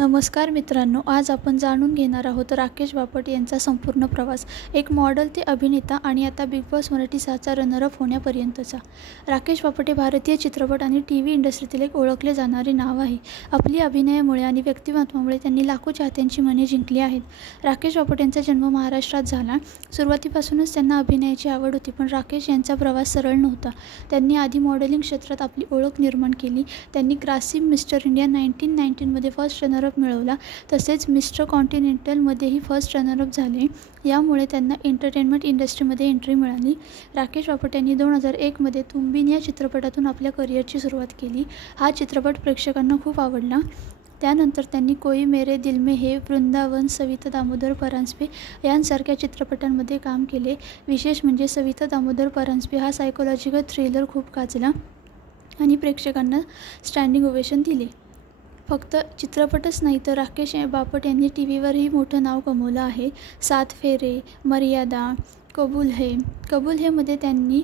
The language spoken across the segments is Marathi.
नमस्कार मित्रांनो, आज आपण जाणून घेणार आहोत राकेश बापट यांचा संपूर्ण प्रवास. एक मॉडेल ते अभिनेता आणि आता बिग बॉस मराठी 6चा रनरअप होण्यापर्यंतचा. राकेश बापट हे भारतीय चित्रपट आणि टीव्ही इंडस्ट्रीतील एक ओळखले जाणारे नाव आहे. आपली अभिनयामुळे आणि व्यक्तिमत्त्वामुळे त्यांनी लाखो चाहत्यांची मने जिंकली आहेत. राकेश बापट यांचा जन्म महाराष्ट्रात झाला. सुरुवातीपासूनच त्यांना अभिनयाची आवड होती, पण राकेश यांचा प्रवास सरळ नव्हता. त्यांनी आधी मॉडेलिंग क्षेत्रात आपली ओळख निर्माण केली. त्यांनी ग्रासिम मिस्टर इंडिया 1919मध्ये फर्स्ट रनरअप मिळवला. तसेच मिस्टर कॉन्टिनेंटलमध्येही फर्स्ट रनरअप झाले. यामुळे त्यांना एंटरटेनमेंट इंडस्ट्रीमध्ये एंट्री मिळाली. राकेश बापट यांनी 2001मध्ये तुम बिन या चित्रपटातून आपल्या करिअरची सुरुवात केली. हा चित्रपट प्रेक्षकांना खूप आवडला. त्यानंतर त्यांनी कोई मेरे दिल में है, वृंदावन, सविता दामोदर परांजपे यांसारख्या चित्रपटांमध्ये काम केले. विशेष म्हणजे सविता दामोदर परांजपे हा सायकोलॉजिकल थ्रिलर खूप गाजला आणि प्रेक्षकांना स्टँडिंग ओवेशन दिले. फक्त चित्रपटच नाही तर राकेश बापट यांनी टीव्हीवरही मोठं नाव कमवलं आहे. 7 फेरे, मर्यादा, कबूल हेमध्ये त्यांनी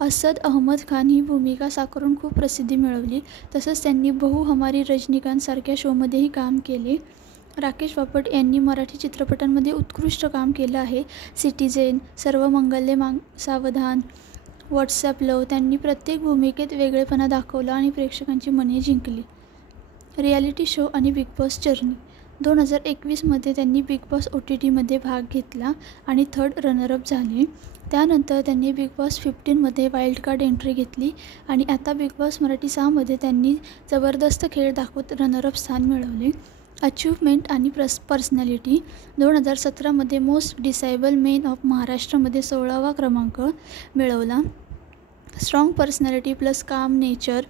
असद अहमद खान ही भूमिका साकारून खूप प्रसिद्धी मिळवली. तसंच त्यांनी बहू हमारी रजनीकांतसारख्या शोमध्येही काम केले. राकेश बापट यांनी मराठी चित्रपटांमध्ये उत्कृष्ट काम केलं आहे. सिटिझन, सर्वमंगल्य सावधान, व्हॉट्सॲप लव्ह त्यांनी प्रत्येक भूमिकेत वेगळेपणा दाखवला आणि प्रेक्षकांची मने जिंकली. रियालिटी शो आणि बिग बॉस जर्नी. 2021मध्ये त्यांनी बिग बॉस OTTमध्ये भाग घेतला आणि 3rd रनरअप झाले. त्यानंतर त्यांनी बिग बॉस 15मध्ये वाईल्ड कार्ड एंट्री घेतली आणि आता बिग बॉस मराठी 6मध्ये त्यांनी जबरदस्त खेळ दाखवत रनरअप स्थान मिळवले. अचीव्हमेंट आणि पर्सनॅलिटी. 2017मध्ये मोस्ट डिसेबल मेन ऑफ महाराष्ट्रमध्ये 16वा क्रमांक मिळवला. स्ट्रॉंग पर्सनॅलिटी प्लस काम नेचर.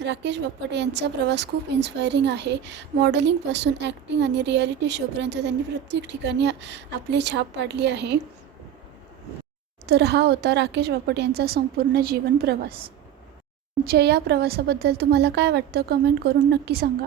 राकेश बापट यांचा प्रवास खूप इन्स्पायरिंग आहे. मॉडेलिंगपासून ॲक्टिंग आणि रियालिटी शोपर्यंत त्यांनी प्रत्येक ठिकाणी आपली छाप पाडली आहे. तर हा होता राकेश बापट यांचा संपूर्ण जीवन प्रवास. या प्रवासाबद्दल तुम्हाला काय वाटतं कमेंट करून नक्की सांगा.